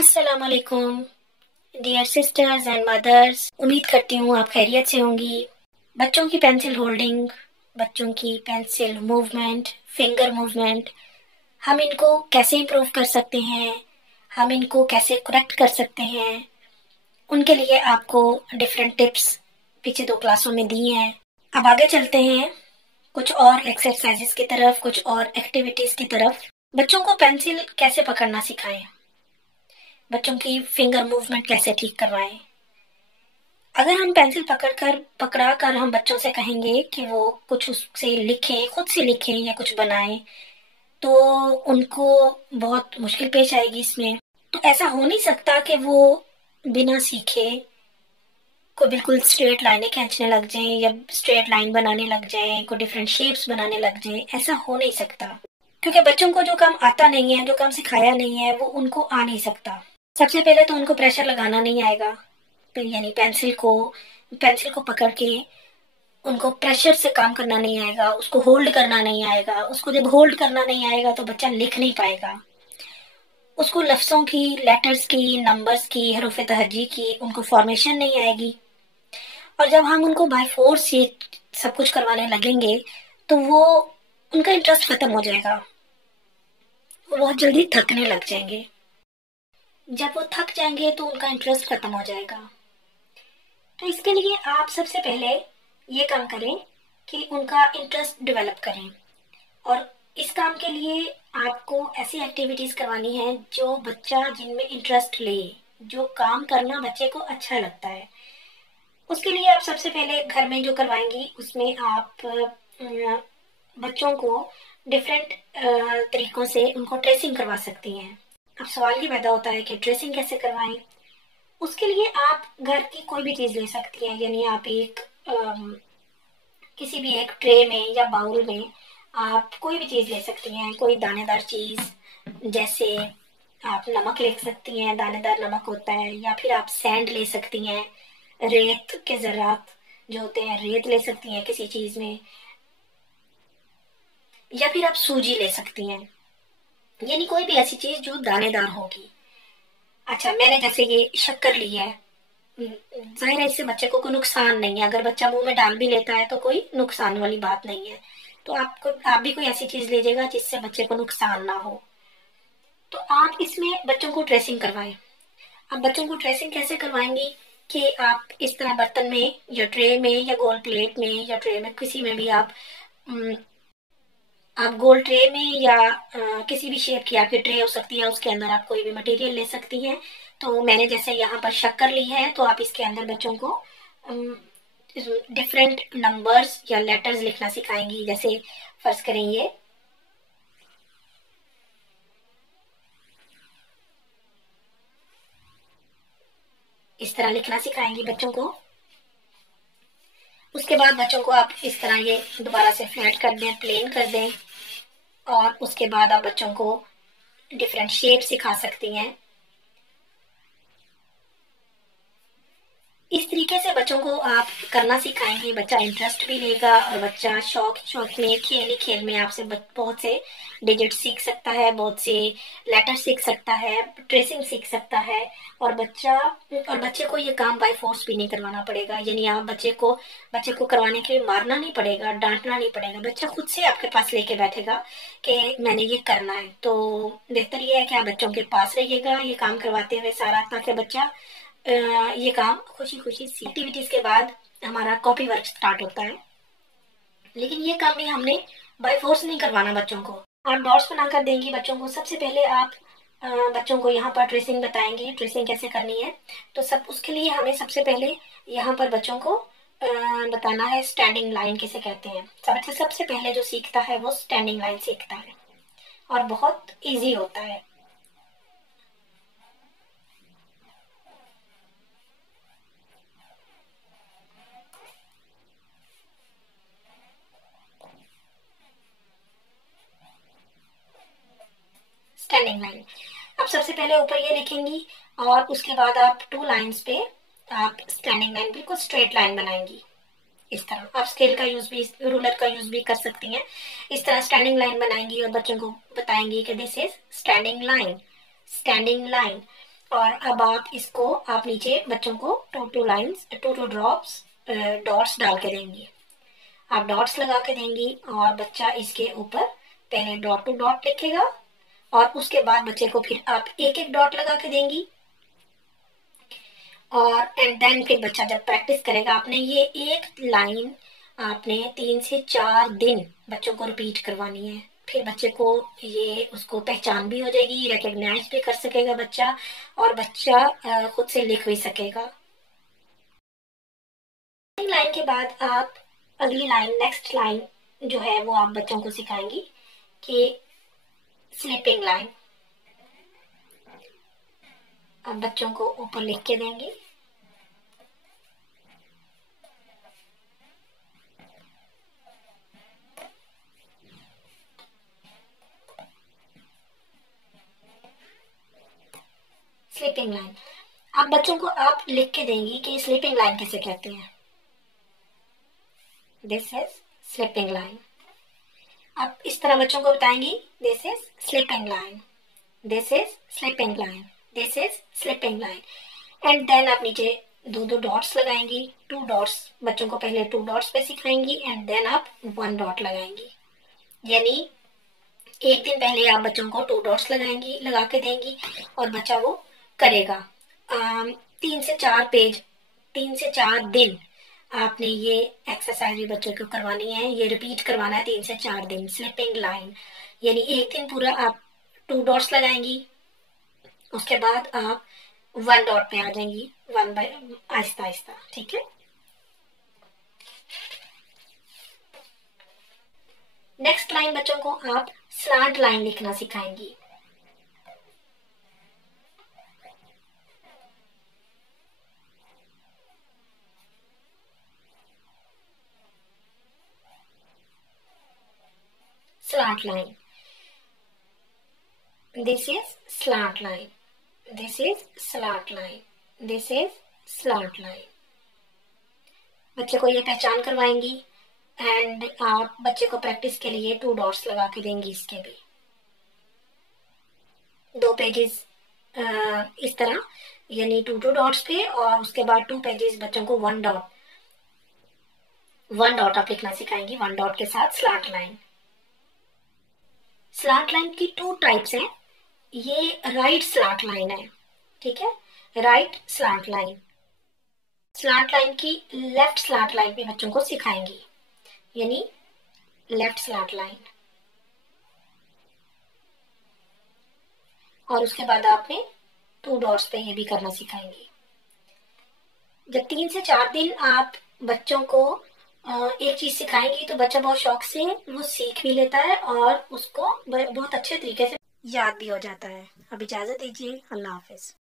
अस्सलाम वालेकुम dear sisters and mother's. उम्मीद करती हूँ आप खैरियत से होंगी। बच्चों की पेंसिल होल्डिंग, बच्चों की पेंसिल मूवमेंट, फिंगर मूवमेंट, हम इनको कैसे इम्प्रूव कर सकते हैं, हम इनको कैसे करेक्ट कर सकते हैं, उनके लिए आपको डिफरेंट टिप्स पीछे 2 क्लासों में दी हैं। अब आगे चलते हैं कुछ और एक्सरसाइजेस की तरफ, कुछ और एक्टिविटीज की तरफ। बच्चों को पेंसिल कैसे पकड़ना सिखाएं, बच्चों की फिंगर मूवमेंट कैसे ठीक करवाएं। अगर हम पेंसिल पकड़ा कर हम बच्चों से कहेंगे कि वो कुछ उससे लिखें, खुद से लिखें या कुछ बनाएं, तो उनको बहुत मुश्किल पेश आएगी इसमें। तो ऐसा हो नहीं सकता कि वो बिना सीखे को बिल्कुल स्ट्रेट लाइनें खींचने लग जाएं या स्ट्रेट लाइन बनाने लग जाएं, को डिफरेंट शेप्स बनाने लग जाएं। ऐसा हो नहीं सकता, क्योंकि बच्चों को जो काम आता नहीं है, जो काम सिखाया नहीं है, वो उनको आ नहीं सकता। सबसे पहले तो उनको प्रेशर लगाना नहीं आएगा, यानी पेंसिल को पकड़ के उनको प्रेशर से काम करना नहीं आएगा, उसको होल्ड करना नहीं आएगा। उसको जब होल्ड करना नहीं आएगा तो बच्चा लिख नहीं पाएगा। उसको लफ्जों की, लेटर्स की, नंबर्स की, हरूफ तहजी की उनको फॉर्मेशन नहीं आएगी। और जब हम उनको बाय फोर्स ये सब कुछ करवाने लगेंगे तो वो उनका इंटरेस्ट खत्म हो जाएगा, वो बहुत जल्दी थकने लग जाएंगे। जब वो थक जाएंगे तो उनका इंटरेस्ट खत्म हो जाएगा। तो इसके लिए आप सबसे पहले ये काम करें कि उनका इंटरेस्ट डेवलप करें। और इस काम के लिए आपको ऐसी एक्टिविटीज करवानी है जो बच्चा जिनमें इंटरेस्ट ले, जो काम करना बच्चे को अच्छा लगता है। उसके लिए आप सबसे पहले घर में जो करवाएंगी उसमें आप बच्चों को डिफरेंट तरीकों से उनको ट्रेसिंग करवा सकती हैं। अब सवाल ये पैदा होता है कि ट्रेसिंग कैसे करवाएं। उसके लिए आप घर की कोई भी चीज ले सकती हैं, यानी आप किसी भी एक ट्रे में या बाउल में आप कोई भी चीज ले सकती हैं, कोई दानेदार चीज। जैसे आप नमक ले सकती हैं, दानेदार नमक होता है, या फिर आप सैंड ले सकती हैं, रेत के ज़रात जो होते हैं, रेत ले सकती हैं किसी चीज में, या फिर आप सूजी ले सकती हैं, यानी कोई भी ऐसी चीज जो दानेदार होगी। अच्छा, मैंने जैसे ये शक्कर ली है, जाहिर है इससे बच्चे को कोई नुकसान नहीं है। अगर बच्चा मुंह में डाल भी लेता है तो कोई नुकसान वाली बात नहीं है। तो आप भी कोई ऐसी चीज लीजिएगा जिससे बच्चे को नुकसान ना हो। तो आप इसमें बच्चों को ड्रेसिंग करवाएं। अब बच्चों को ड्रेसिंग कैसे करवाएंगी कि आप इस तरह बर्तन में या ट्रे में या गोल प्लेट में या ट्रे में, किसी में भी आप गोल ट्रे में या किसी भी शेप की आपकी ट्रे हो सकती है, उसके अंदर आप कोई भी मटेरियल ले सकती हैं। तो मैंने जैसे यहाँ पर शक्कर ली है, तो आप इसके अंदर बच्चों को डिफरेंट नंबर्स या लेटर्स लिखना सिखाएंगी। जैसे फर्ज करें ये इस तरह लिखना सिखाएंगी बच्चों को। उसके बाद बच्चों को आप इस तरह ये दोबारा से फ्लैट कर दें, प्लेन कर दें, और उसके बाद आप बच्चों को डिफरेंट शेप सिखा सकती हैं। इस तरीके से बच्चों को आप करना सिखाएंगे, बच्चा इंटरेस्ट भी लेगा और बच्चा शौक में, खेल में आपसे बहुत से डिजिट सीख सकता है, बहुत से लेटर सीख सकता है, ट्रेसिंग सीख सकता है। और बच्चे को ये काम बाय फोर्स भी नहीं करवाना पड़ेगा, यानी आप बच्चे को करवाने के लिए मारना नहीं पड़ेगा, डांटना नहीं पड़ेगा। बच्चा खुद से आपके पास लेके बैठेगा कि मैंने ये करना है। तो बेहतर ये है कि आप बच्चों के पास रहिएगा ये काम करवाते हुए सारा, ताकि बच्चा ये काम खुशी खुशी सी। एक्टिविटीज के बाद हमारा कॉपी वर्क स्टार्ट होता है, लेकिन ये काम भी हमने बाय फोर्स नहीं करवाना बच्चों को। आप डॉट्स बनाकर देंगी बच्चों को। सबसे पहले आप बच्चों को यहाँ पर ट्रेसिंग बताएंगे, ट्रेसिंग कैसे करनी है। तो उसके लिए हमें सबसे पहले यहाँ पर बच्चों को बताना है स्टैंडिंग लाइन किसे कहते हैं। बच्चा सबसे पहले जो सीखता है वो स्टैंडिंग लाइन सीखता है, और बहुत ईजी होता है। स्टैंडिंग लाइन आप सबसे पहले ऊपर ये लिखेंगी, और उसके बाद आप 2 लाइंस पे आप स्टैंडिंग लाइन बिल्कुल स्ट्रेट लाइन बनाएंगी। इस तरह आप स्केल का यूज भी, रूलर का यूज भी कर सकती हैं। इस तरह स्टैंडिंग लाइन बनाएंगी और बच्चों को बताएंगी कि this is standing line, standing line. और अब आप नीचे बच्चों को टू ड्रॉप्स डॉट्स डाल के देंगी। आप डॉट्स लगा के देंगी और बच्चा इसके ऊपर पहले डॉट टू डॉट लिखेगा और उसके बाद बच्चे को फिर आप एक एक डॉट लगा के देंगी। और एंड देन फिर बच्चा जब प्रैक्टिस करेगा, आपने ये एक लाइन आपने 3 से 4 दिन बच्चों को रिपीट करवानी है। फिर बच्चे को ये उसको पहचान भी हो जाएगी, रिकग्नाइज भी कर सकेगा बच्चा, और बच्चा खुद से लिख भी सकेगा। लाइन के बाद आप अगली लाइन, नेक्स्ट लाइन जो है वो आप बच्चों को सिखाएंगी कि स्लीपिंग लाइन। आप बच्चों को ऊपर लिख के देंगे। स्लीपिंग लाइन आप बच्चों को आप लिख के देंगी कि स्लीपिंग लाइन किसे कहते हैं। This is sleeping line. आप इस तरह बच्चों को बताएंगी, this is sleeping line, this is sleeping line, this is sleeping line. And then आप नीचे दो दो डॉट्स लगाएंगी। 2 डॉट्स बच्चों को पहले 2 डॉट्स पे सिखाएंगी एंड देन आप 1 डॉट लगाएंगी। यानी एक दिन पहले आप बच्चों को 2 डॉट्स लगा के देंगी और बच्चा वो करेगा। 3 से 4 पेज, 3 से 4 दिन आपने ये एक्सरसाइज भी बच्चों को करवानी है, ये रिपीट करवाना है 3 से 4 दिन। स्लीपिंग लाइन यानी एक दिन पूरा आप 2 डॉट्स लगाएंगी, उसके बाद आप 1 डॉट पे आ जाएंगी, 1 बाय आहिस्ता आहिस्ता। ठीक है। नेक्स्ट लाइन बच्चों को आप स्लांट लाइन लिखना सिखाएंगी। Slant line. This is slant line. This is slant line. This is slant line. बच्चे को ये पहचान करवाएंगी एंड आप बच्चे को प्रैक्टिस के लिए 2 डॉट्स लगा के देंगी। इसके भी 2 पेजेस इस तरह, यानी 2 डॉट्स पे, और उसके बाद 2 पेजेस बच्चों को 1 डॉट आप लिखना सिखाएंगी, 1 डॉट के साथ स्लांट लाइन। स्लांट लाइन की 2 टाइप्स हैं। ये राइट स्लांट लाइन है, ठीक है, right slant line. Slant line की लेफ्ट स्लांट लाइन भी बच्चों को सिखाएंगी, यानी लेफ्ट स्लांट लाइन। और उसके बाद आपने 2 डॉट्स पे ये भी करना सिखाएंगी। जब 3 से 4 दिन आप बच्चों को एक चीज सिखाएंगी तो बच्चा बहुत शौक से वो सीख भी लेता है और उसको बहुत अच्छे तरीके से याद भी हो जाता है। अब इजाजत दीजिए, अल्लाह हाफिज।